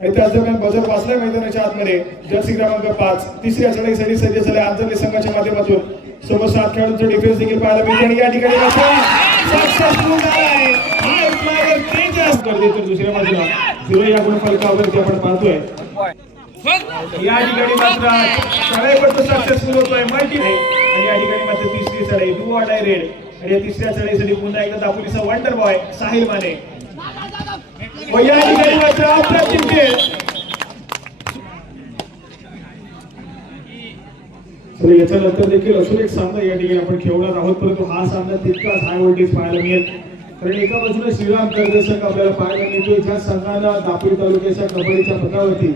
आणि त्याच दरम्यान बजर वाचलाय मैदानाच्या आतमध्ये. जर्सी क्रमांक पाच. तिसऱ्या चढाईसाठी सज्ज झाले आंतरले संघाच्या माध्यमातून सोबत सात खेळाडूंचा डिफेन्स देखील पाहायला मिळते आणि या ठिकाणी तर दुसऱ्या बाजूला झिरो या गुणफलकावरती आपण पाहतोय. या ठिकाणी मात्र सगळ्यापर्यंत सक्सेसफुल होतोय मल्टी आणि या ठिकाणी मात्र तिसरी चढाई डू ऑर रेड आणि या तिसऱ्या चढाईसाठी पुन्हा एकदा दापोलीचा वंडर बॉय साहिल माने. व या ठिकाणी मात्र अप्रतिम खेळ. तर देखील अजून एक सामना या ठिकाणी आपण खेळणार आहोत परंतु हा सामना तितकाच हाय व्होल्टेज पाहायला मिळेल. कारण एका बाजूला श्रीराम कर्जसंघ आपल्याला पाहायला मिळतो. ज्या संघाला दापोली तालुक्याच्या कबड्डीच्या पदावरती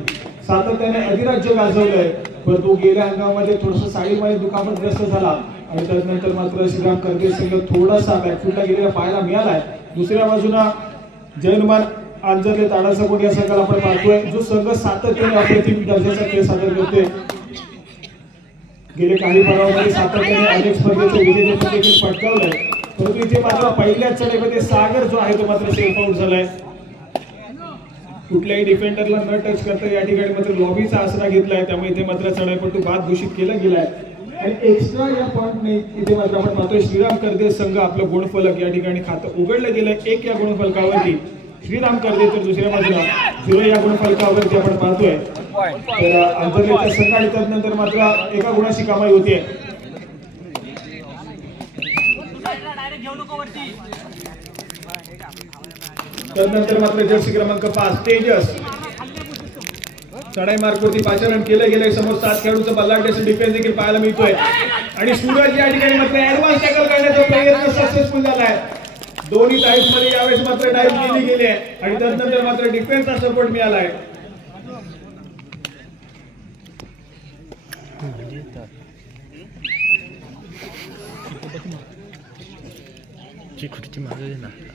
सातत्याने अधिराज्य गाजवलंय. परंतु गेल्या हंगामामध्ये थोडस साडीमध्ये दुखापतग्रस्त झाला. आणि त्यानंतर मात्र श्रीराम कर्गे संघ थोडासा बॅकफुटला गेलेला पाहायला मिळालाय. दुसऱ्या बाजूला जयनुमान आंजरले ताडाचा कोणी या संघाला आपण पाहतोय. जो संघ सातत्याने अप्रतिम दर्जाचा खेळ सादर करतोय. गेले काही पडावामध्ये सातत्याने अनेक स्पर्धेचे विजेतेपद देखील पटकावलंय परंतु इथे मात्र पहिल्याच चढाईमध्ये सागर जो आहे तो मात्र सेफ आउट झालाय. कुठल्याही डिफेंडरला न टच करता या ठिकाणी मात्र लॉबीचा आसरा घेतलाय. त्यामुळे इथे मात्र चढाईपट्टू बाद घोषित केला गेलाय. आणि एक्स्ट्रा या पॉईंटने इथे मात्र आपण पाहतोय श्रीराम करदे संघ आपलं गुणफलक या ठिकाणी खातं उघडलं गेलंय. एक या गुणफलकावरती. श्रीराम कर्जे तर दुसऱ्या बाजूला. झिरो या गुणफलकावरती आपण पाहतोय. तर आंतरराष्ट्रीय संघ आणि त्यानंतर मात्र एका गुणाची कमाई होतीये. त्यानंतर मात्र जर्सी क्रमांक पाच तेजस. चढाई मार्गवरती पाचारण केलं गेलंय. समोर सात खेळाडूचं बल्लाटेचं डिफेन्स देखील पाहायला मिळतोय. आणि सूरज या ठिकाणी मात्र ऍडव्हान्स टॅकल करण्याचा प्रयत्न सक्सेसफुल झाला आहे दोन्ही टाईपमध्ये यावेळेस मात्र टाईप केली गेली आहे. आणि त्यानंतर मात्र डिफेन्सचा सपोर्ट मिळालाय खुर्ची मागे आहे.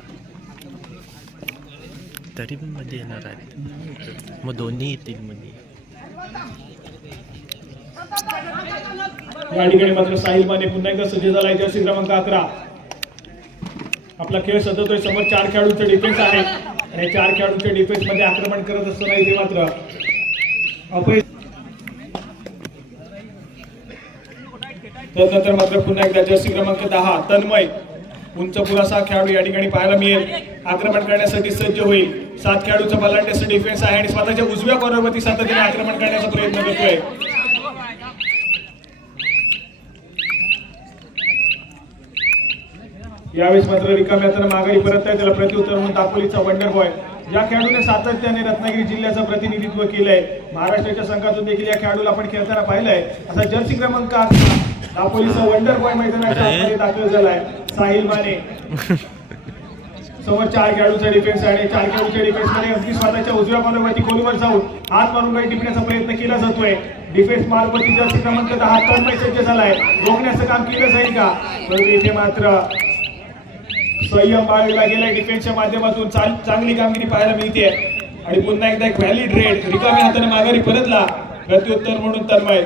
तरी पण मध्ये येणार आहेत मग दोन्ही येतील मध्ये या ठिकाणी मात्र साहिल माने पुन्हा एकदा सज्ज आहे जर्सी क्रमांक अकरा. आपला खेळ सजवतोय समोर चार खेळाडूंचे डिफेन्स आहे. आणि चार खेळाडूंच्या डिफेन्समध्ये आक्रमण करत असताना इथे मात्र अपयश त्यानंतर मात्र पुन्हा एकदा जर्सी क्रमांक दहा तन्मय. उंच पुरासा खेळाडू या ठिकाणी पाहायला मिळेल. आक्रमण करण्यासाठी सज्ज होईल. सात खेळाडूचा बलांड्याचा डिफेन्स आहे आणि स्वतःच्या उजव्या कॉर्नरवरती सातत्याने आक्रमण करण्याचा प्रयत्न करतोय. यावेळेस मात्र रिकाम्या तर माघारी परत आहे त्याला प्रत्युत्तर म्हणून दापोलीचा वंडर बॉय. या खेळाडूने सातत्याने रत्नागिरी जिल्ह्याचं प्रतिनिधित्व केलंय. महाराष्ट्राच्या संघातून देखील या खेळाडूला आपण खेळताना पाहिलंय. असा जर्सी क्रमांक अकरा, दापोलीचा वंडर बॉय मैदानाच्या दाखल झालाय. साहिल माने समोर चार खेळाडूचा डिफेन्स आहे. आणि चार खेळाडूच्या डिफेन्समध्ये अगदी स्वतःच्या उजव्या कॉर्नरवरती खोलीवर जाऊन हात मारून काही टिपण्याचा प्रयत्न केला जातोय. डिफेन्स मार्गवरती जर्सी क्रमांक दहा तन्मय सज्ज झालाय. रोखण्याचं काम केलं जाईल का? परंतु इथे मात्र संयम बाळगला गेलाय डिफेन्सच्या माध्यमातून चांगली कामगिरी पाहायला मिळते. आणि पुन्हा एकदा एक व्हॅलिड रेड रिकाम्या हाताने माघारी परतला. प्रत्युत्तर म्हणून तन्मय.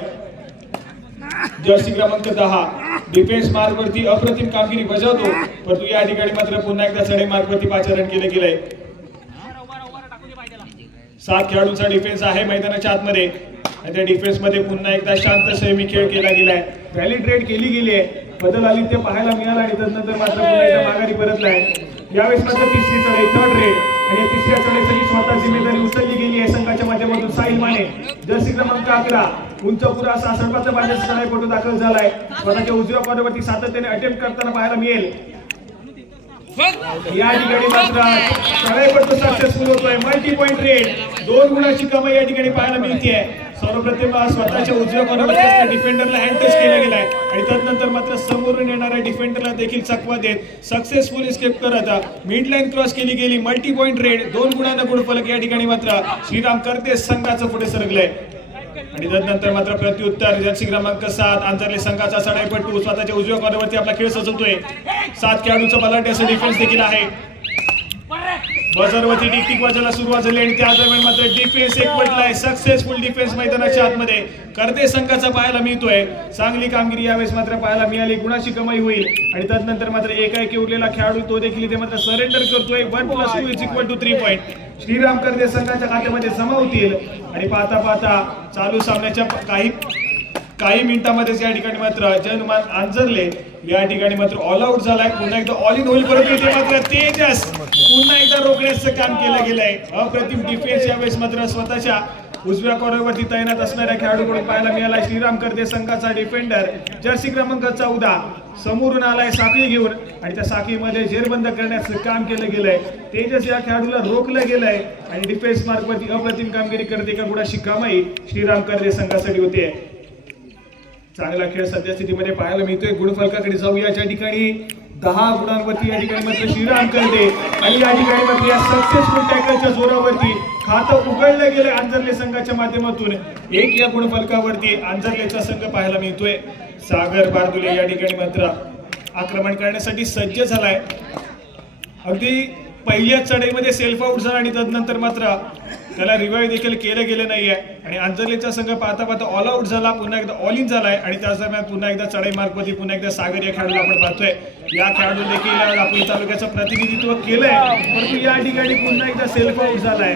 जर्सी क्रमांक दहा. डिफेन्स मार्गवरती अप्रतिम कामगिरी बजावतो. परंतु या ठिकाणी मात्र पुन्हा एकदा चढाई मार्गवरती पाचारण केलं गेलंय. सात खेळाडूंचा डिफेन्स आहे मैदानाच्या आतमध्ये. आणि त्या डिफेन्समध्ये पुन्हा एकदा शांत संयमी खेळ केला गेलाय. व्हॅलिड रेड केली गेली आहे. बदल आली ते पाहायला मिळाला आणि त्यानंतर मात्र माघारी परतलाय यावेळेस मात्र तिसरी चढाई थर्ड रेड आणि या तिसऱ्या चढाईसाठी स्वतः जिम्मेदारी उचलली गेली आहे संघाच्या माध्यमातून साहिल माने जर्सी क्रमांक अकरा उंच पुरा असा सर्वांचा बाजाराचा चढाईपटू दाखल झालाय स्वतःच्या उजव्या कॉर्नरवरती सातत्याने अटेम्प्ट करताना पाहायला मिळेल या ठिकाणी मात्र चढाईपट्टू सक्सेसफुल होतोय. मल्टी पॉईंट रेड दोन गुणाची कमाई या ठिकाणी पाहायला मिळते सर्वप्रथम स्वतःच्या उजव्या कॉर्नरमध्ये डिफेंडरला हँड टच केला गेलाय. आणि त्यानंतर मात्र समोरून येणाऱ्या डिफेंडरला देखील चकवा देत सक्सेसफुल स्केप करत मिड लाईन क्रॉस केली गेली. मल्टी पॉईंट रेड दोन गुणांना गुणफलक या ठिकाणी मात्र. श्रीराम करते संघाचं पुढे सरकलंय. आणि त्यानंतर मात्र प्रत्युत्तर जर्सी क्रमांक सात आंतरले संघाचा सडाईपटू स्वतःच्या उजव्या कॉर्नरवरती आपला खेळ सजवतोय. सात खेळाडूचं बलाढ्याचं डिफेन्स देखील आहे. बजारवरती टिकटिक वाजायला सुरुवात झाली आणि त्या दरम्यान मात्र डिफेन्स एक पटलाय सक्सेसफुल डिफेन्स मैदानाच्या आतमध्ये करते संघाचा पाहायला मिळतोय. चांगली कामगिरी यावेळेस मात्र पाहायला मिळाली. गुणाची कमाई होईल. आणि त्यानंतर मात्र एकाएकी उरलेला खेळाडू तो देखील इथे मात्र सरेंडर करतोय. One plus two is equal to three point Shriram करते संघाच्या खात्यामध्ये जमा होतील. आणि पाहता पाहता चालू सामन्याच्या काही काही मिनिटांमध्येच या ठिकाणी मात्र जनमान आंजरले या ठिकाणी मात्र ऑल आउट झालाय. पुन्हा एकदा ऑल इन होईल परंतु इथे मात्र तेजस. पुन्हा एकदा रोखण्याचं काम केलं गेलंय. अप्रतिम डिफेन्स यावेळेस मात्र स्वतःच्या उजव्या कॉर्नरवरती तैनात असणाऱ्या खेळाडूकडून पाहायला मिळाला श्रीराम करते संघाचा डिफेंडर जर्सी क्रमांक चौदा. समोरून आलाय साखळी घेऊन. आणि त्या साखळीमध्ये जेरबंद करण्याचं काम केलं गेलंय. तेजस या खेळाडूला रोखलं गेलंय. आणि डिफेन्स मार्कवरती अप्रतिम कामगिरी करते का गुणाशी कमाई श्रीराम करते संघासाठी होते. चांगला खेळ सध्या स्थितीमध्ये पाहायला मिळतोय. गुणफलकाकडे जाऊया. ज्या ठिकाणी दहा गुणांवरती या ठिकाणी मात्र श्रीराम करते आणि या ठिकाणी मात्र या सक्सेसफुल टॅकलच्या जोरावरती खातं उघडलं गेलं आंजर्ले संघाच्या माध्यमातून. एक या गुणफलकावरती आंजर्लेचा संघ पाहायला मिळतोय. सागर बारदुले या ठिकाणी मात्र आक्रमण करण्यासाठी सज्ज झालाय. अगदी पहिल्याच चढाईमध्ये सेल्फ आउट झाला आणि तदनंतर मात्र त्याला रिवाईव्ह देखील केलं गेलं नाहीये. आणि अंजलीचा संघ पाहता पाहता ऑल आऊट झाला पुन्हा एकदा ऑल इन झालाय. आणि त्याच दरम्यान पुन्हा एकदा चढाई मार्गवरती पुन्हा एकदा सागर या खेळाडूला आपण पाहतोय. या खेळाडू देखील आपण तालुक्याचं प्रतिनिधित्व केलंय. परंतु या ठिकाणी पुन्हा एकदा सेल्फ आऊट झालाय.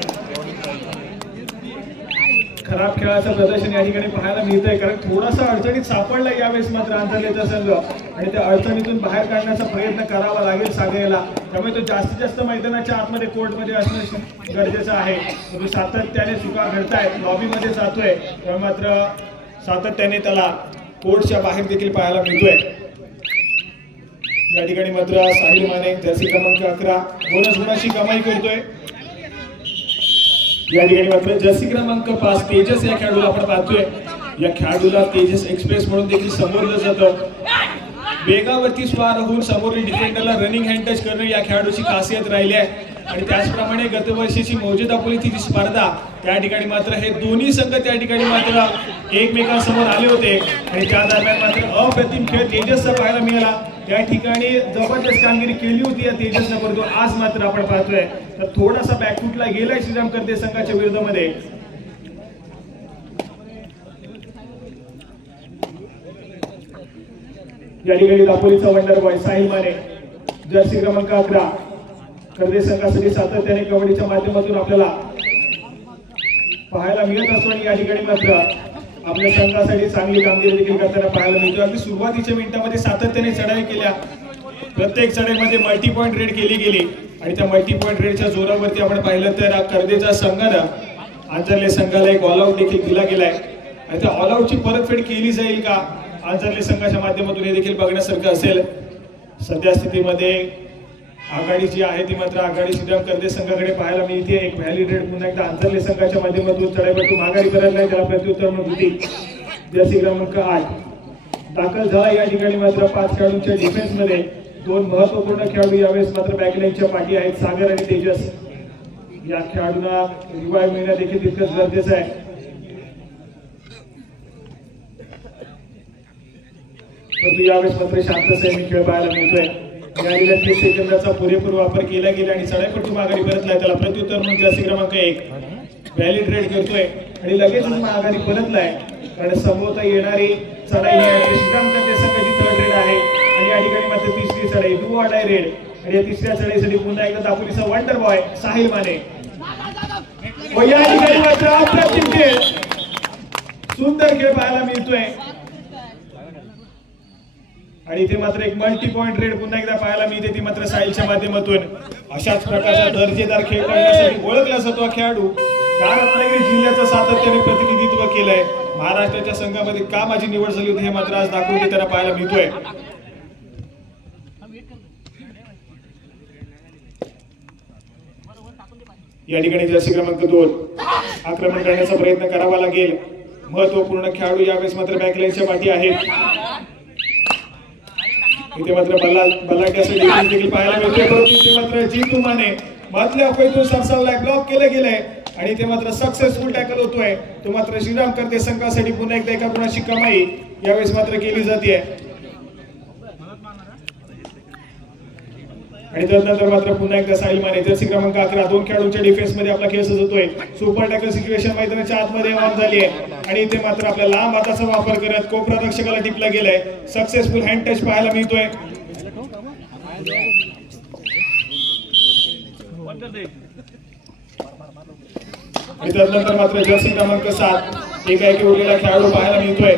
खराब खेळाचं प्रदर्शन या ठिकाणी पाहायला मिळतंय. कारण थोडासा अडचणीत सापडला यावेळेस मात्र आंतरलेचा संघ. आणि त्या अडचणीतून बाहेर काढण्याचा प्रयत्न करावा लागेल सागरेला त्यामुळे तो जास्तीत जास्त मैदानाच्या आतमध्ये कोर्टमध्ये असणं गरजेचं आहे. तो सातत्याने चुका घडतायत लॉबीमध्ये जातोय. त्यामुळे मात्र सातत्याने त्याला कोर्टच्या बाहेर देखील पाहायला मिळतोय. या ठिकाणी मात्र साहिल माने जर्सी क्रमांक अकरा. बोनस गुणाची कमाई करतोय. या ठिकाणी मात्र जर्सी क्रमांक पाच तेजस या खेळाडूला आपण पाहतोय. या खेळाडूला तेजस एक्सप्रेस म्हणून देखील समोरलं जातं. वेगावरती स्वार होऊन समोरील डिफेंडरला रनिंग हँड टच करणं या खेळाडूची खासियत राहिली आहे. आणि त्याचप्रमाणे गतवर्षीची मौजे दापोलीची जी स्पर्धा त्या ठिकाणी मात्र हे दोन्ही संघ त्या ठिकाणी मात्र एकमेकांसमोर आले होते. आणि त्या दरम्यान मात्र अप्रतिम खेळ तेजसचा पाहायला मिळाला. त्या ठिकाणी जबरदस्त कामगिरी केली होती या तेजसनं परंतु आज मात्र आपण पाहतोय. तर थोडासा बॅकफूटला गेलाय श्रीराम करते संघाच्या विरोधामध्ये. या ठिकाणी दापोलीचा wonder boy Sahil Mane jersey क्रमांक अकरा. कर्वे संघासाठी सातत्याने कबड्डीच्या माध्यमातून आपल्याला पाहायला मिळत असतो आणि या ठिकाणी मात्र आपल्या संघासाठी चांगली कामगिरी देखील करताना पाहायला मिळतो. अगदी सुरुवातीच्या मिनिटामध्ये सातत्याने चढाई केल्या. प्रत्येक चढाईमध्ये मल्टी पॉईंट रेड केली गेली. आणि त्या मल्टी पॉईंट रेडच्या जोरावरती आपण पाहिलं तर कर्देच्या संघानं आंतरले संघाला एक ऑलआउट देखील दिला गेलाय. आणि त्या ऑल आउटची परतफेड केली जाईल का? आंतरले संघाच्या माध्यमातून हे देखील बघण्यासारखं असेल. सध्या स्थितीमध्ये आघाडी जी आहे ती मात्र आघाडी श्रीराम कर्दे संघाकडे पाहायला मिळते. एक व्हॅलिडेट पुन्हा एकदा आंतरले संघाच्या माध्यमातून चढाईपटू माघारी करायला नाही त्याला प्रत्युत्तर होती. जर्सी क्रमांक आठ. दाखल झाला या ठिकाणी मात्र पाच खेळाडूंच्या डिफेन्समध्ये दोन महत्त्वपूर्ण खेळाडू यावेळेस मात्र बॅकलाईनच्या पाठी आहेत सागर आणि तेजस. या खेळाडूंना रिवाय मिळणं देखील तितकंच गरजेचं आहे. परंतु यावेळेस मात्र शांत सैनिक खेळ पाहायला मिळतोय. मिळालेल्या तीस पुरेपूर वापर केला गेला आणि चढाईपट्टू माघारी परतलाय त्याला प्रत्युत्तर म्हणून जास्ती क्रमांक एक. व्हॅलिड रेड करतोय आणि लगेच माघारी परतलाय कारण संभवता येणारी चढाई ही आहे श्रीराम करते संघाची थर्ड रेड आहे. आणि या ठिकाणी मात्र तिसरी चढाई डू ऑर डाय रेड आणि या तिसऱ्या चढाईसाठी पुन्हा एकदा दापोलीचा वंडर बॉय साहिल माने. या ठिकाणी मात्र अप्रतिम खेळ. सुंदर खेळ पाहायला मिळतोय. आणि इथे मात्र एक मल्टी पॉईंट रेड पुन्हा एकदा पाहायला मिळते ती मात्र साहिलच्या माध्यमातून. अशाच प्रकारचा दर्जेदार खेळ करण्यासाठी ओळखला जातो हा खेळाडू. का रत्नागिरी जिल्ह्याचं सातत्याने प्रतिनिधित्व केलंय. महाराष्ट्राच्या संघामध्ये का माझी निवड झाली होती हे मात्र आज दाखवून देताना पाहायला मिळतोय. या ठिकाणी जर्सी क्रमांक दोन. आक्रमण करण्याचा प्रयत्न करावा लागेल. महत्त्वपूर्ण खेळाडू यावेळेस मात्र बॅकलाईनच्या पाठी आहेत. इथे मात्र बल्ला बल्लाट्याचं डिफेन्स देखील पाहायला मिळते परंतु इथे मात्र जितू माने मधल्या फैतून सरसावलाय ब्लॉक केलं गेलंय. आणि इथे मात्र सक्सेसफुल टॅकल होतोय. तो मात्र श्रीराम करते संघासाठी पुन्हा एकदा एका गुणाची कमाई यावेळेस मात्र केली जाते आणि त्यानंतर मात्र पुन्हा एकदा साहिल माने जर्सी क्रमांक अकरा दोन खेळाडूंच्या डिफेन्समध्ये आपला खेळ सजवतोय. सुपर टॅकल सिच्युएशन मैदानाच्या आतमध्ये ऑन झाली आहे. आणि इथे मात्र आपल्या लांब हाताचा वापर करत कोपरा रक्षकाला टिपला गेलाय. सक्सेसफुल हँड टच पाहायला मिळतोय. आणि त्यानंतर मात्र जर्सी क्रमांक सात एकाएकी उरलेला खेळाडू पाहायला मिळतोय.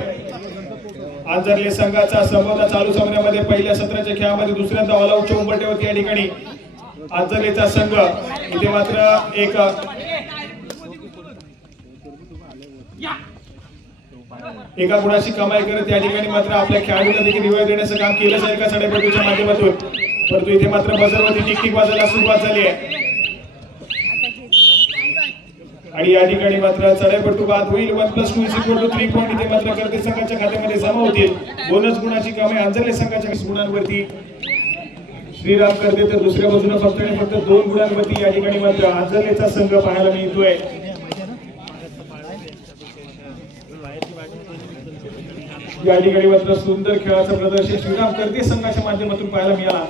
आंजरले संघाचा संबंध चालू सामन्यामध्ये पहिल्या सत्राच्या खेळामध्ये दुसऱ्यांदा ऑल आउटच्या उंबरट्यावरती या ठिकाणी आंजरलेचा संघ. इथे मात्र एक एका गुणाची कमाई करत या ठिकाणी मात्र आपल्या खेळाडूला देखील रिवाय देण्याचं काम केलं जाईल का साडेपटूच्या माध्यमातून. परंतु इथे मात्र बजरवरती टिकटिक वाजायला सुरुवात झाली आहे. आणि या ठिकाणी मात्र चढाईपट्टू बाद होईल. One plus two equal to three point इथे मात्र करते संघाच्या खात्यामध्ये जमा होतील. बोनस गुणाची कामे अंजले संघाच्या गुणांवरती. श्रीराम करते तर दुसऱ्या बाजूने फक्त आणि फक्त दोन गुणांवरती. या ठिकाणी मात्र अंजलेचा संघ पाहायला मिळतोय. या ठिकाणी मात्र सुंदर खेळाचं प्रदर्शन श्रीराम करते संघाच्या माध्यमातून पाहायला मिळाला.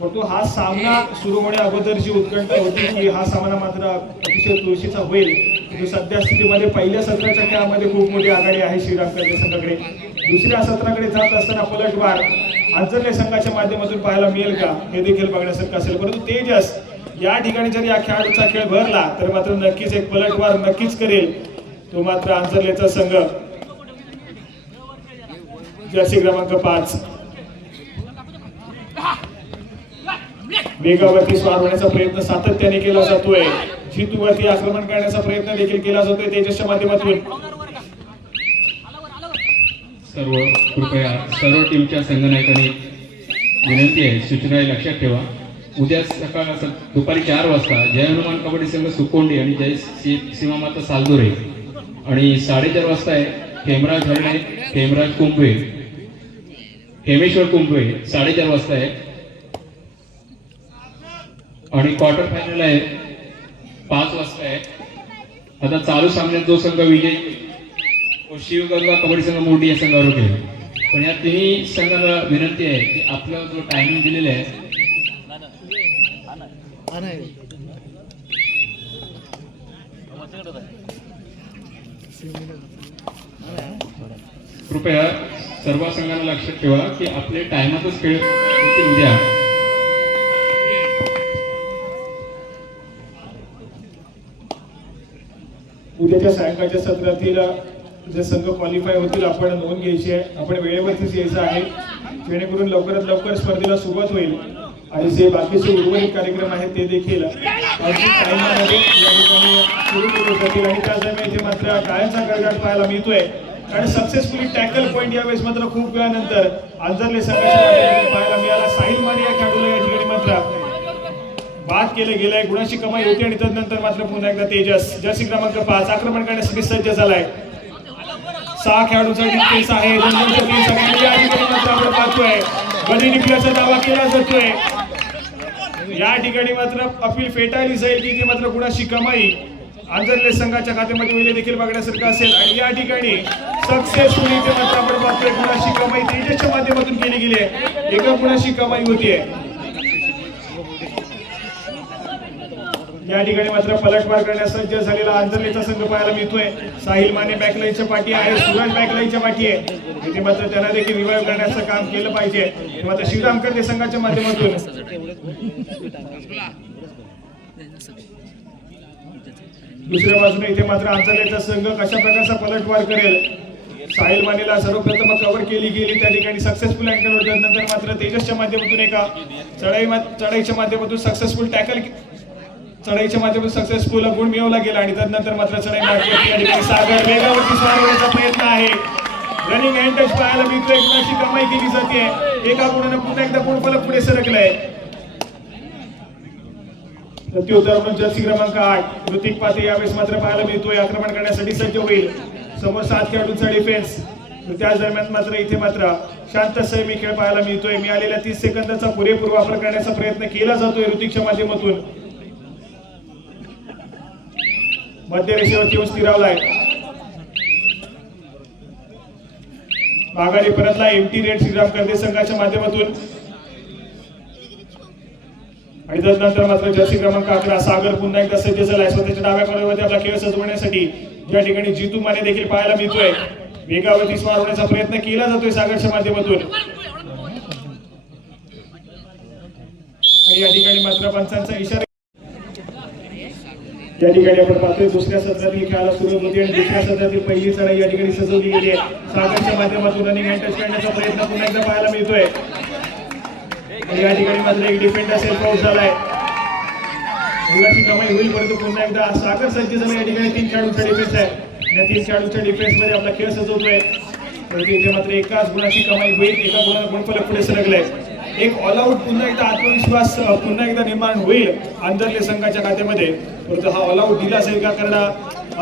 परंतु हा सामना सुरू होण्या अगोदरची उत्कंठा होती की हा सामना मात्र अतिशय तुळशीचा होईल. जो सध्या स्थितीमध्ये पहिल्या सत्राच्या खेळामध्ये खूप मोठी आघाडी आहे श्रीराम करते संघाकडे. दुसऱ्या सत्राकडे जात असताना पलटवार आंतरले संघाच्या माध्यमातून पाहायला मिळेल का? हे देखील बघण्यासारखं असेल. परंतु तेजस या ठिकाणी जर या खेळाडूचा खेळ भरला तर मात्र नक्कीच एक पलटवार नक्कीच करेल तो मात्र आंतरलेचा संघ. जर्सी क्रमांक पाच. वेगावरती स्वार होण्याचा प्रयत्न सातत्याने केला जातोय. जितूवरती आक्रमण करण्याचा प्रयत्न देखील केला जातोय तेजसच्या माध्यमातून. सर्व कृपया सर्व टीमच्या संघनायकांनी विनंती आहे सूचना आहे लक्षात ठेवा. उद्या सकाळ दुपारी चार वाजता जय हनुमान कबड्डी संघ सुकोंडी आणि जय सी सीमामाता सालदुरे. आणि साडेचार वाजता आहे हेमराज हरणे हेमराज कुंभे हेमेश्वर कुंभे साडेचार वाजता आहे आणि क्वार्टर फायनल आहे. पाच वाजता आहे. आता चालू सामन्यात जो संघ विजय शिवगंगा कबड्डी संघ मोठी या संघावर खेळेल पण या तिन्ही संघाला विनंती आहे की आपला जो टायमिंग दिलेला आहे कृपया सर्व संघांना लक्षात ठेवा की आपले टायमातच खेळ उद्या. उद्याच्या सायंकाळच्या सत्रातील जे संघ क्वालिफाय होतील आपण नोंद घ्यायची आहे. आपण वेळेवरतीच यायचं आहे. जेणेकरून लवकरात लवकर स्पर्धेला सुरुवात होईल. आणि जे बाकीचे उर्वरित कार्यक्रम आहेत ते देखील. सुरू केले जातील. आणि इथे मात्र कायमचा गडगाट पाहायला मिळतोय. कारण सक्सेसफुली टॅकल पॉईंट यावेळेस मात्र खूप वेळानंतर आंजरले संघाच्या पाहायला मिळाला. साहिल माने या खेळाडूला या ठिकाणी मात्र बाद केलं गेलंय गुणाची कमाई होती आणि त्यानंतर मात्र पुन्हा एकदा तेजस. जर्सी क्रमांक पाच आक्रमण करण्यासाठी सज्ज झालाय. सहा खेळाडूचा डिफेन्स आहे. दोन-दोनच्या पाहतोय निकल्याचा दावा केला जातोय. या ठिकाणी मात्र अपील फेटाळली जाईल की मात्र गुणाची कमाई आंजरले संघाच्या खात्यामध्ये वेळे देखील बघण्यासारखं असेल. आणि या ठिकाणी सक्सेसफुली इथे मात्र आपण पाहतोय गुणाची कमाई तेजसच्या माध्यमातून केली गेली आहे. एका गुणाची कमाई होतीये. या ठिकाणी मात्र पलटवार करण्यास सज्ज झालेला आंतरलेचा संघ पाहायला मिळतोय. साहिल माने बॅकलाईनच्या पाठी आहे सुरज बॅकलाईनच्या पाठी आहे. इथे मात्र त्यांना देखील रिवाईव्ह करण्याचं काम केलं पाहिजे. मात्र श्रीराम करते संघाच्या माध्यमातून. दुसऱ्या बाजूने इथे मात्र आंतरलेचा संघ कशा प्रकारचा पलटवार करेल? साहिल मानेला सर्वप्रथम कव्हर केली गेली. त्या ठिकाणी सक्सेसफुल अँकलवर नंतर मात्र तेजसच्या माध्यमातून एका चढाई चढाईच्या माध्यमातून सक्सेसफुल टॅकल चढाईच्या माध्यमातून सक्सेसफुल गुण मिळवला गेला आणि त्यानंतर मात्र चढाई मार्गावरती या ठिकाणी सागर वेगावरती स्वार होण्याचा प्रयत्न आहे. रनिंग हँड टच पाहायला मिळतोय. एकमेकांशी कमाई केली जाते. एका गुणानं पुन्हा एकदा गुणफलक पुढे सरकलंय. प्रत्युत्तर म्हणून जर्सी क्रमांक आठ ऋतिक पाते यावेळेस मात्र पाहायला मिळतोय. आक्रमण करण्यासाठी सज्ज होईल. समोर सात खेळाडूंचा डिफेन्स त्याच दरम्यान मात्र इथे मात्र शांत सैमी खेळ पाहायला मिळतोय. मिळालेल्या तीस सेकंदाचा पुरेपूर वापर करण्याचा प्रयत्न केला जातोय ऋतिकच्या माध्यमातून. मध्य रेषेवरती येऊन स्थिरावलाय. माघारी परतला एमटी रेड श्रीराम कर्दे संघाच्या माध्यमातून. आणि त्यानंतर मात्र जर्सी क्रमांक अकरा सागर पुन्हा एकदा सज्ज झालाय. स्वतःच्या डाव्या कॉलरवरती आपला खेळ सजवण्यासाठी या ठिकाणी जितू माने देखील पाहायला मिळतोय. वेगावरती स्वार होण्याचा प्रयत्न केला जातोय सागरच्या माध्यमातून. आणि या ठिकाणी मात्र पंचांचा इशारा या ठिकाणी आपण पाहतोय दुसऱ्या सत्रातील खेळाला सुरुवात होती आणि दुसऱ्या सत्रातील पहिली चढाई या ठिकाणी सजवली गेली आहे. सागरच्या माध्यमातून रनिंग हँड टच करण्याचा प्रयत्न पुन्हा एकदा पाहायला मिळतोय. या ठिकाणी मात्र एक डिफेंड असेल पाऊस झालाय. मुलाची कमाई होईल परंतु पुन्हा एकदा सागर सज्ज झाला या ठिकाणी तीन खेळाडूंचा डिफेन्स आहे. या तीन खेळाडूंच्या डिफेन्समध्ये आपला खेळ सजवतोय. परंतु इथे मात्र एकाच गुणाची कमाई होईल एका गुणाला गुणफलक पुढे सरकलाय एक ऑल आऊट पुन्हा एकदा आत्मविश्वास पुन्हा एकदा निर्माण होईल आंतरले संघाच्या खात्यामध्ये. परंतु हा ऑल आऊट दिला असेल का कारण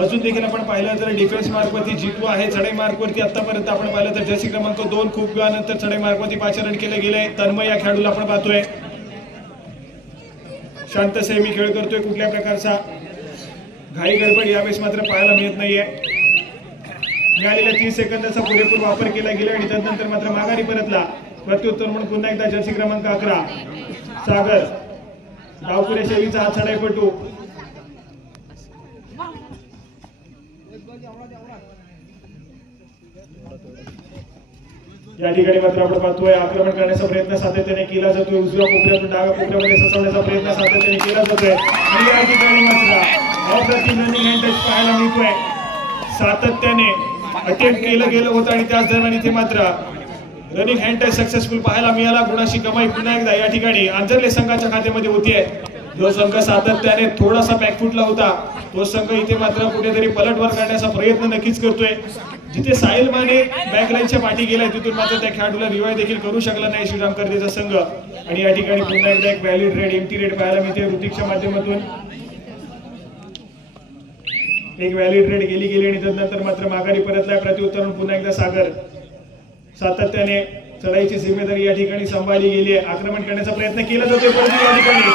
अजून देखील आपण पाहिलं तर डिफेन्स मार्कवरती जितू आहे चढाई मार्कवरती आतापर्यंत आपण पाहिलं तर जर्सी क्रमांक दोन खूप वेळानंतर चढाई मार्कवरती पाचारण केले गेले. तन्मय या खेळाडूला आपण पाहतोय. शांत सेमी खेळ करतोय कुठल्या प्रकारचा. घाई गडबड यावेळेस मात्र पाहायला मिळत नाहीये. मिळालेल्या तीस सेकंदाचा पुरेपूर वापर केला गेला आणि त्यानंतर मात्र माघारी परतला. प्रत्युत्तर म्हणून पुन्हा एकदा जर्सी क्रमांक अकरा. सागर. डावपुरे शैलीचा हा चढाईपटू या ठिकाणी मात्र आपण पाहतोय आक्रमण करण्याचा प्रयत्न सातत्याने केला जातोय. उजव्या कोपऱ्यातून डाव्या कोपऱ्यामध्ये सचवण्याचा प्रयत्न सातत्याने केला जातोय. आणि या ठिकाणी मात्र अप्रतिम रनिंग पाहायला मिळतोय. सातत्याने अटेम्प्ट केलं गेलं होतं आणि त्याच दरम्यान इथे मात्र रनिंग हँड टच सक्सेसफुल पाहायला मिळाला. गुणाशी कमाई पुन्हा एकदा या ठिकाणी आंजरले संघाच्या खात्यामध्ये होतीये जो संघ सातत्याने थोडासा बॅकफुटला होता तो संघ इथे मात्र कुठेतरी पलटवार करण्याचा प्रयत्न नक्कीच करतोय. जिथे साहिल माने बॅकलाईनच्या पाठी गेलाय तिथून मात्र त्या खेळाडूला रिवाय देखील करू शकला नाही श्रीराम कर्देचा संघ. आणि या ठिकाणी पुन्हा एकदा एक व्हॅलिड रेड एमटी रेड पाहायला मिळते ऋतिकच्या माध्यमातून. एक व्हॅलिड रेड गेली गेली आणि त्यानंतर मात्र माघारी परतलाय. प्रत्युत्तरण पुन्हा एकदा सागर. सातत्याने चढाईची जिम्मेदारी या ठिकाणी सांभाळली गेली आहे. आक्रमण करण्याचा प्रयत्न केला जातोय परंतु या ठिकाणी.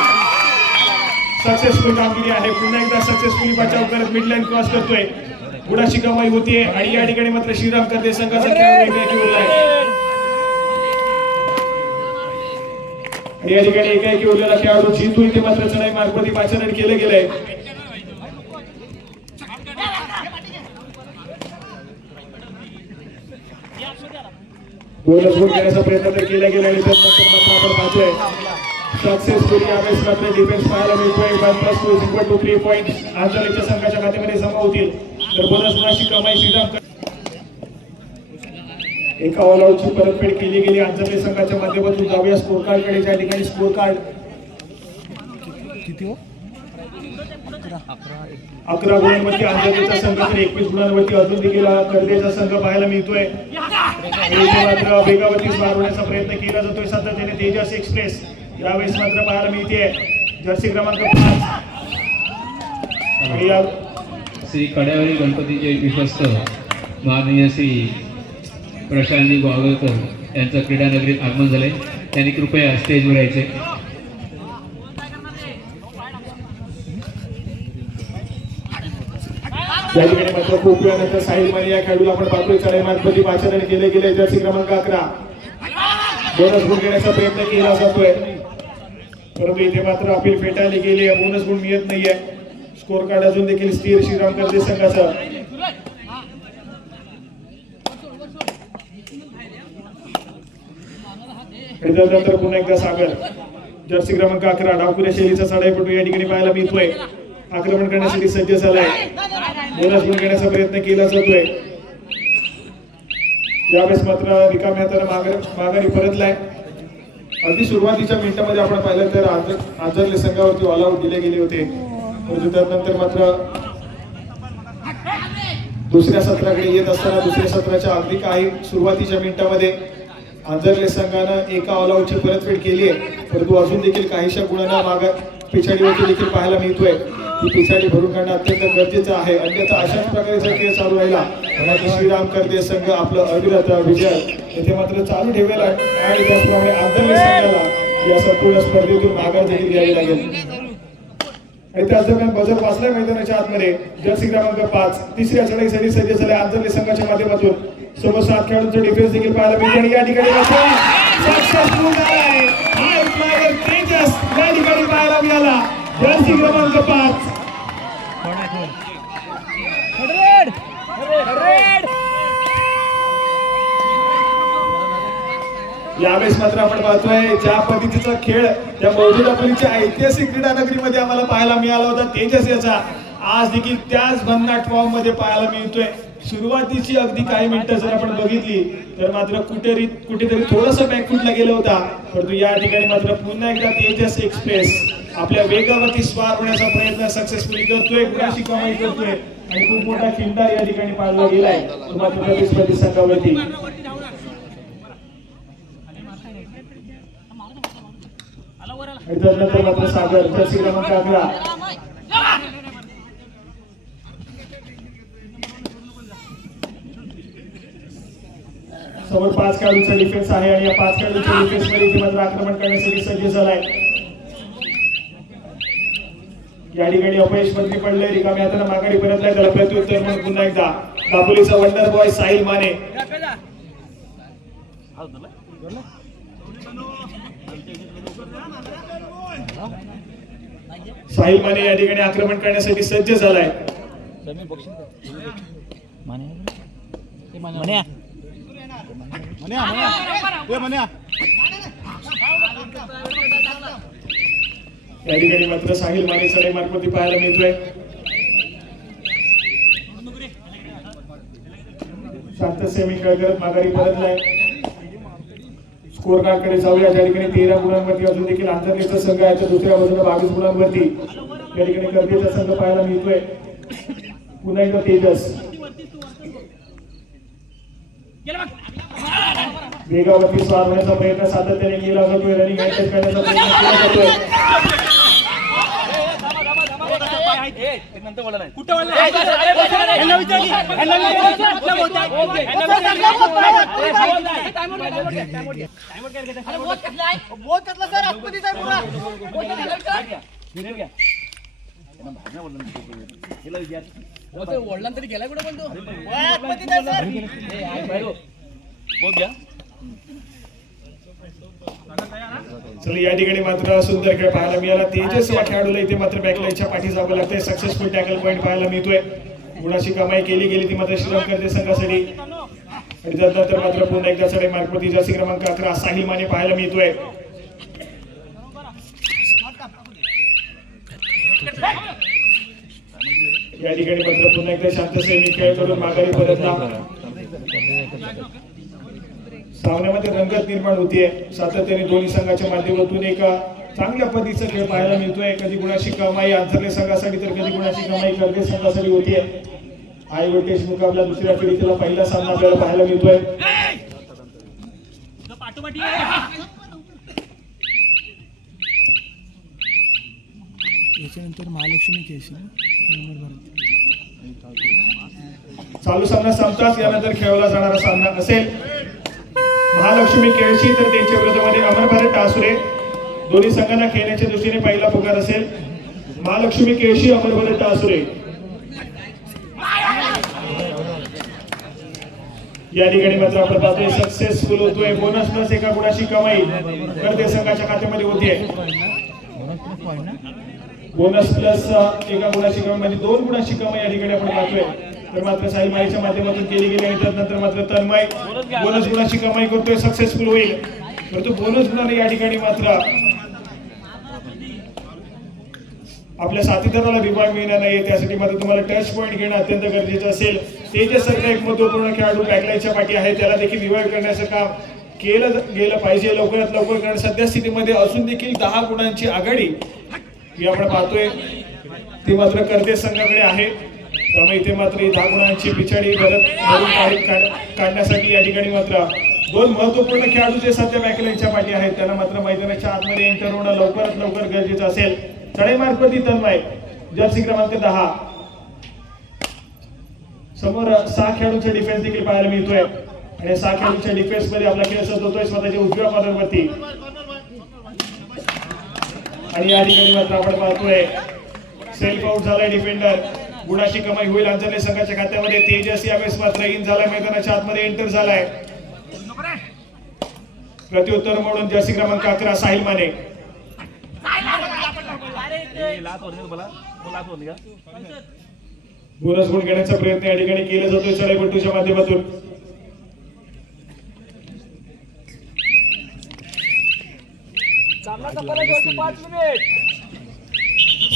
सक्सेसफुल कामगिरी आहे. पुन्हा एकदा सक्सेसफुली बचाव करत मिडलाईन क्रॉस करतोय. गुणाची कमाई होतीये आणि या ठिकाणी मात्र श्रीराम कर्दे संघाचा खेळ वेगळ्या उरलाय आणि या ठिकाणी एकाएकी उरलेला खेळाडू जिंतू इथे मात्र चढाई मार्गवरती पाचारण केलं गेलंय. बोनस प्रयत्न केला गेला आणि आपण पाहतोय. सक्सेसफुली यावेळेस मात्र डिफेन्स पाहायला मिळतोय. One plus two equal to three point आंतरच्या संघाच्या खात्यामध्ये जमा होतील. तर बोनस गुणाची कमाई श्रीराम एका ऑल आउटची परतफेड केली गेली. आंतरले संघाच्या माध्यमातून जाऊया. स्कोर कार्डकडे त्या ठिकाणी स्कोर कार्ड अकरा गुणांवरती आंतरदेचा संघ तर एकवीस गुणांवरती अजून देखील कर्देचा संघ पाहायला मिळतोय. मात्र वेगावरतीच स्वार प्रयत्न केला जातोय सातत्याने तेजस एक्सप्रेस. यावेळेस मात्र पाहायला मिळते. जर्सी क्रमांक पाच. श्री कड्यावरील गणपतीचे विश्वस्त माननीय श्री प्रशांतजी गोगावकर यांचं क्रीडानगरीत आगमन झालंय. त्यांनी कृपया स्टेजवर यायचे. या ठिकाणी मात्र खूप वेळानंतर साहिल माने या खेळाडूला आपण पाहतोय. चढाई मार्गवरती पाचारण केले गेले जर्सी क्रमांक अकरा. बोनस गुण घेण्याचा प्रयत्न केला जातोय. परंतु इथे मात्र अपील फेटाळली गेली आहे. बोनस गुण मिळत नाहीये. स्कोर कार्ड अजून देखील स्थिर श्रीराम कर्जे संघाचं. आणि पुन्हा एकदा सागर. जर्सी क्रमांक अकरा. डावकुऱ्या शैलीचा चढाईपटू या ठिकाणी पाहायला मिळतोय. आक्रमण करण्यासाठी सज्ज झालाय. बोनस घेण्याचा प्रयत्न केला जातोय यावेळेस मात्र रिकाम्या हाताने माघारी माघारी परतलाय अगदी सुरुवातीच्या मिनिटामध्ये आपण पाहिलं तर आजरले संघावरती ऑल आउट दिले गेले होते. परंतु त्यानंतर मात्र दुसऱ्या सत्राकडे येत असताना दुसऱ्या सत्राच्या अगदी काही सुरुवातीच्या मिनिटामध्ये आंजरले संघानं एका ऑल आउटची परतफेड केली आहे. परंतु अजून देखील काहीशा गुणांना माग पिछाडीवरती देखील पाहायला मिळतोय. ही पिछाडी भरून काढणं अत्यंत गरजेचं आहे. अन्यथा अशाच प्रकारचा खेळ चालू राहिला. मराठी श्रीराम करते संघ आपलं अविरत विजय. येथे मात्र चालू ठेवेल आणि त्याचप्रमाणे आंतरराष्ट्रीय संघाला या संपूर्ण स्पर्धेतून माघार देखील घ्यावी लागेल. त्याच दरम्यान बजर मैदानाच्या आतमध्ये जर्सी क्रमांक पाच तिसऱ्या चढाईसाठी सज्ज झाले आंतरले संघाच्या माध्यमातून. सोबत सात खेळाडूंचा डिफेन्स देखील पाहायला मिळते आणि या ठिकाणी या ठिकाणी पाहायला मिळाला. जर्सी क्रमांक पाच. यावेळेस मात्र आपण पाहतोय ज्या पद्धतीचा खेळ त्या मौजूदापल्लीच्या ऐतिहासिक क्रीडा नगरीमध्ये आम्हाला पाहायला मिळाला होता तेजस याचा. आज देखील त्याच भन्नाट फॉर्ममध्ये पाहायला मिळतोय. सुरुवातीची अगदी काही मिनिटं जर आपण बघितली तर मात्र कुठेतरी कुठेतरी थोडस बॅकफूटला गेला होता. परंतु या ठिकाणी मात्र पुन्हा एकदा तेजस एक्सप्रेस आपल्या वेगावरती स्वार होण्याचा प्रयत्न सक्सेसफुली करतोय. कुणाशी कमाई करतोय. आणि खूप मोठा खिंडा या ठिकाणी पाडला गेलाय. मात्र प्रतिस्पर्धी संघावरती. मात्र सागर जर्सी क्रमांक अकरा समोर पाच खेळाडूचा डिफेन्स आहे आणि या पाच खेळाडूच्या डिफेन्समध्ये इथे मात्र आक्रमण करण्यासाठी सज्ज झालाय. या ठिकाणी अपयश बंदी पडले रिकामी हाताने माघारी परतलाय. त्याला प्रत्युत्तर म्हणून पुन्हा एकदा दापोलीचा वंडर बॉय साहिल माने. साहिल माने या ठिकाणी आक्रमण करण्यासाठी सज्ज झालाय. या ठिकाणी मात्र साहिल माने सडे मार्फती पाहायला मिळतोय. शांत सेमी खेळ करत माघारी परतलाय. स्कोर कार्डकडे जाऊया. ज्या ठिकाणी तेरा गुणांवरती अजून देखील आंतरलेचा संघ आहे तर दुसऱ्या बाजूला बावीस गुणांवरती. या ठिकाणी कर्जेचा संघ पाहायला मिळतोय. पुन्हा एकदा तेजस. वेगावरती स्वार होण्याचा प्रयत्न सातत्याने केला जातोय. रनिंग हँडल करण्याचा प्रयत्न केला जातोय. तरी गेला कुठे चला या ठिकाणी मात्र सुंदर खेळ पाहायला मिळाला. तेजस या खेळाडूला इथे मात्र बॅकलाईनच्या पाठी जावं लागतंय. सक्सेसफुल टॅकल पॉईंट पाहायला मिळतोय. गुणाची कमाई केली गेली ती मात्र श्रीराम करते संघासाठी. आणि त्यानंतर मात्र पुन्हा एकदा सडे मार्कवरती जर्सी क्रमांक अकरा साहिल माने पाहायला मिळतोय. या ठिकाणी मात्र पुन्हा एकदा शांत सैनिक खेळ करून माघारी परतला. सामन्यामध्ये रंगत निर्माण होतीये. सातत्याने दोन्ही संघाच्या माध्यमातून एक चांगल्या पद्धतीचा खेळ पाहायला मिळतोय. कधी गुणाची कमाई आंतरले संघासाठी तर कधी गुणाची कमाई कर्वे संघासाठी होतीये. हाय व्होल्टेज मुकाबला दुसऱ्या फेरीतला पहिला सामना आपल्याला पाहायला मिळतोय. याच्यानंतर महालक्ष्मी चालू सामना संपताच यानंतर खेळवला जाणारा सामना असेल. महालक्ष्मी केळशी तर त्यांच्या विरोधामध्ये अमर भारत टासुरे दोन्ही संघांना खेळण्याच्या दृष्टीने पहिला पुकार असेल. महालक्ष्मी केळशी अमर भारत टासुरे या ठिकाणी मात्र आपण पाहतोय सक्सेसफुल होतोय. बोनस प्लस एका गुणाची कमाई करते संघाच्या खात्यामध्ये होतीये बोनस प्लस एका गुणाची कमाई म्हणजे दोन गुणाची कमाई या ठिकाणी आपण पाहतोय. तर मात्र साईमाईच्या माध्यमातून केली गेली आणि त्यानंतर मात्र तन्मय बोनस गुणाची कमाई करतोय. सक्सेसफुल होईल. परंतु बोनस गुणाने या ठिकाणी मात्र आपल्या साथीदाराला विभाग मिळणार नाही त्यासाठी मात्र तुम्हाला टच पॉईंट घेणं अत्यंत गरजेचं असेल. ते इथे सध्या एक महत्त्वपूर्ण खेळाडू बॅकलाईनच्या पाठी आहे. त्याला देखील रिवाईव्ह करण्याचं काम केलं गेलं पाहिजे. लवकरात लवकर कारण सध्या स्थितीमध्ये अजून देखील दहा गुणांची आघाडी. ही आपण पाहतोय. ती मात्र करते संघाकडे आहे. त्यामुळे इथे मात्र ही दहा गुणांची पिछाडी काढण्यासाठी या ठिकाणी मात्र दोन महत्त्वपूर्ण खेळाडू जे सध्या मॅकलेनच्या पाठी आहेत त्यांना मात्र मैदानाच्या आतमध्ये एंटर होणं लवकरात लवकर गरजेचं असेल. चढाई मार्फती तन्मय जर्सी क्रमांक दहा. समोर सहा खेळाडूंचा डिफेन्स देखील पाहायला मिळतोय. आणि सहा खेळाडूंच्या डिफेन्समध्ये आपला खेळ सजवतोय स्वतःच्या उजव्या पादांवरती. आणि या ठिकाणी मात्र आपण पाहतोय सेल्फ आउट झालाय डिफेंडर गुणाची कमाई होईल. अंजने संघाच्या खात्यामध्ये तेजस यावेळेस मात्र इन झालाय. मैदानाच्या आतमध्ये एंटर झालाय. प्रत्युत्तर म्हणून जर्सी क्रमांक अकरा साहिल माने. बोनस गुण घेण्याचा प्रयत्न या ठिकाणी केला जातोय. चढाईपट्टूच्या माध्यमातून.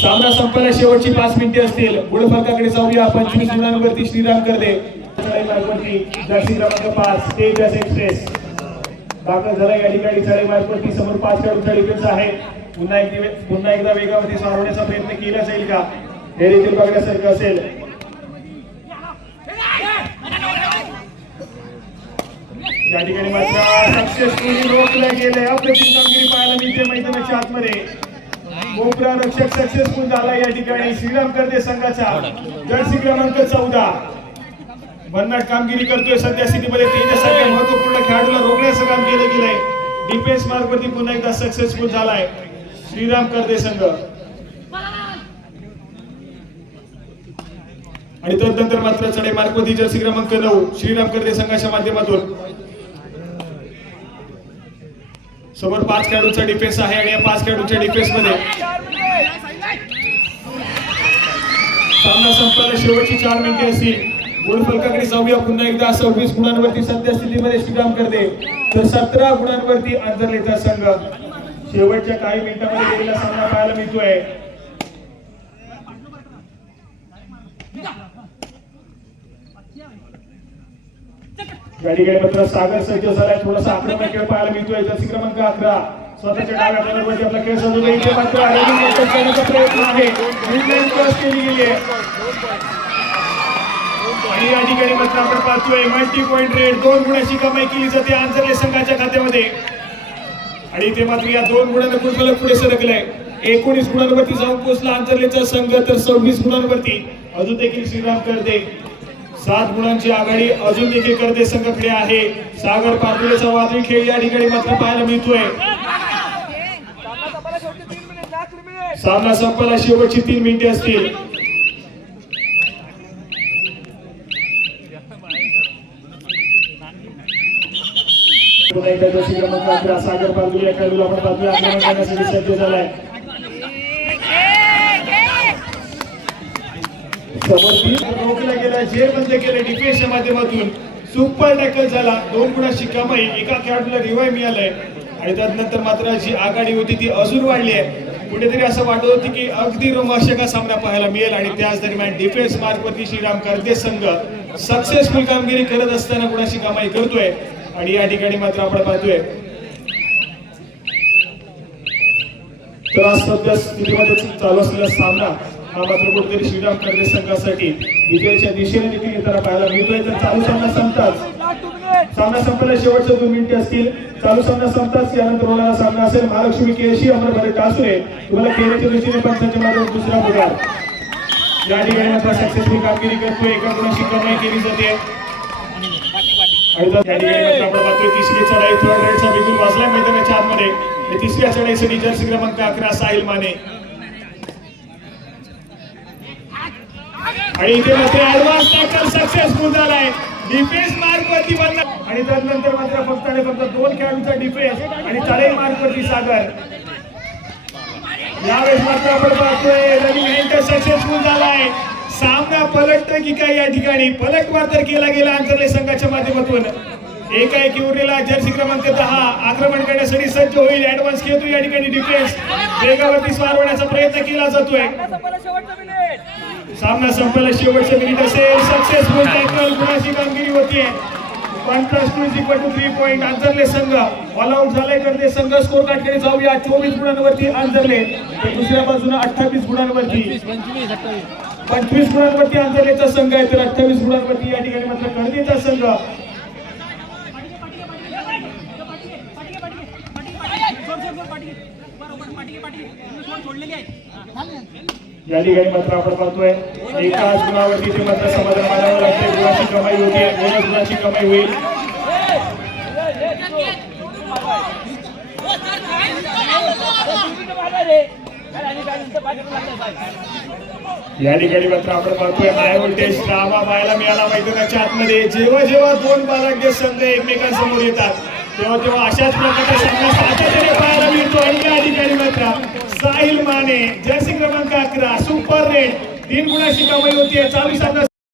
सामना संपायला शेवटची पाच मिनिटे असतील. पुढे फलकाकडे जाऊया पंचवीस गुणांवरती श्रीराम करते चढाई मार्गवरती जर्सी क्रमांक पाच तेजस एक्सप्रेस. दाखल झाला या ठिकाणी चढाई मार्गवरती समोर पाच खेळाडूंचा डिफेन्स आहे. पुन्हा एक पुन्हा एकदा वेगामध्ये सारवण्याचा प्रयत्न केला जाईल का? हे देखील बघण्यासारखं असेल. या ठिकाणी मात्र सक्सेसफुली रोखल्या गेले अप्रतिम कामगिरी पाहायला मिळते मैदानाच्या आतमध्ये. कोपरा रक्षक सक्सेसफुल झाला या ठिकाणी. श्रीराम कर्दे संघाचा जर्सी क्रमांक चौदा. भन्नाट कामगिरी करतोय सध्या स्थितीमध्ये तेजासारख्या महत्त्वपूर्ण खेळाडूला रोखण्याचं काम केलं गेलंय. डिफेन्स मार्गवरती पुन्हा एकदा सक्सेसफुल झालाय श्रीराम कर्दे संघ. आणि तदनंतर मात्र चढे मार्गवरती जर्सी क्रमांक नऊ. श्रीराम कर्दे संघाच्या माध्यमातून समोर पाच खेळाडूंचा डिफेन्स आहे आणि या पाच खेळाडूंच्या डिफेन्समध्ये सामना संपल्याला शेवटची चार मिनिटे असतील गोल फलकाकडे जाऊया. पुन्हा एकदा सव्वीस गुणांवरती सध्या स्थितीमध्ये श्रीराम करते. तर सतरा गुणांवरती आंतरलेचा संघ. शेवटच्या काही मिनिटांमध्ये गेलेला सामना पाहायला मिळतोय. या ठिकाणी मात्र सागर सज्ज झालाय थोडासा आक्रमक खेळ पाहायला मिळतोय. जर्सी क्रमांक अकरा. स्वतःच्या डाव्या कॉर्नरवरती आपला खेळ सजवला इथे मात्र करण्याचा प्रयत्न आहे. केली गेली आहे आणि या ठिकाणी मात्र आपण पाहतोय मल्टी पॉइंट रेट दोन गुणाची कमाई केली जाते आंतरले संघाच्या खात्यामध्ये. आणि ते मात्र या दोन गुणांना कुठफलक पुढे सरकलाय. एकोणीस गुणांवरती जाऊन पोहोचला आंतरलेचा संघ तर सव्वीस गुणांवरती. अजून देखील श्रीराम करते. सात गुणांची आघाडी अजून देखील करते संघाकडे आहे. सागर पातुलेचा वादळी खेळ या ठिकाणी मात्र पाहायला मिळतोय. सामना संपायला शेवटची तीन मिनिटे असतील. सागर पातुले या खेळाडूला आपण पाहतोय आक्रमण करण्यासाठी सज्ज झालाय. समोर रोखला गेला जेर बंद केलं डिफेन्सच्या माध्यमातून. सुपर टॅकल झाला. दोन गुणाची कमाई एका खेळाडूला रिवाय मिळालाय. आणि त्यानंतर मात्र जी आघाडी होती ती अजून वाढली आहे. कुठेतरी असं वाटत होती की अगदी रोमाशक सामना पाहायला मिळेल आणि त्याच दरम्यान डिफेन्स मार्गवरती श्रीराम करते संघ सक्सेसफुल कामगिरी करत असताना कुणाशी कमाई करतोय. आणि या ठिकाणी मात्र आपण पाहतोय. तर आज सध्या स्थितीमध्ये चालू असलेला सामना. हा मात्र कुठेतरी श्रीराम कर्जे संघासाठी विजयाच्या दिशेने देखील येताना पाहायला मिळतोय. तर चालू सामना संपताच. सामना संपायला शेवटचे दोन मिनिटे असतील. चालू सामना संपताच. यानंतर होणारा सामना असेल महालक्ष्मी केशी अमरभरे टासुरे. तुम्हाला खेळाच्या दृष्टीने पंचांच्या माध्यमातून दुसरा पगार या ठिकाणी मात्र सक्सेसफुल कामगिरी करतोय. एका गुणाची कमाई केली जाते. तिसरी चढाई थर्ड राईडचा बिगुल वाजलाय मैदानाच्या आतमध्ये. तिसऱ्या चढाईसाठी जर्सी क्रमांक अकरा साहिल माने. आणि इथे मात्र ऍडव्हान्स टॅकल सक्सेसफुल झालाय. डिफेन्स मार्क वरती बंद आणि त्यानंतर मात्र फक्त आणि फक्त दोन खेळाडूंचा डिफेन्स आणि तळे मार्कवरती सागर यावेळेस मात्र आपण पाहतोय रनिंग एंटर सक्सेसफुल झालाय. सामना पलटतोय की काय या ठिकाणी? पलटवार तर केला गेला आंतरले संघाच्या माध्यमातून. एकाएकी उरलेला जर्सी क्रमांक दहा. आक्रमण करण्यासाठी सज्ज होईल. ऍडव्हान्स खेळतो या ठिकाणी डिफेन्स वेगावरती स्वारवण्याचा प्रयत्न केला जातोय. सामना संपायला शेवटचे मिनिट असेल सक्सेसफुल टॅकल गुणाची कामगिरी होती one plus two equal to three point अंतरले संघ ऑल आउट झाले तर ते संघ स्कोर कार्डकडे जाऊया चोवीस गुणांवरती अंतरले तर दुसऱ्या बाजूला अठ्ठावीस गुणांवरती पंचवीस गुणांवरती अंतरलेचा संघ आहे तर अठ्ठावीस गुणांवरती या ठिकाणी मात्र कर्दीचा संघ या ठिकाणी मात्र आपण पाहतोय. एकाच गुणावरती ते मात्र समाधान मानावं लागते गुणाची कमाई होती. दोनच गुणाची कमाई होईल. या ठिकाणी मात्र आपण पाहतोय. हाय व्होल्टेज ड्रामा पाहायला मिळाला मैदानाच्या आतमध्ये. जेव्हा जेव्हा दोन बालाढ्य संघ एकमेकांसमोर येतात तेव्हा तेव्हा अशाच प्रकारचा सामना सातत्याने पाहायला मिळतो. आणि या ठिकाणी मात्र साहिल माने जर्सी क्रमांक अकरा सुपर रेड तीन गुणाची कमाई होती चालू सामना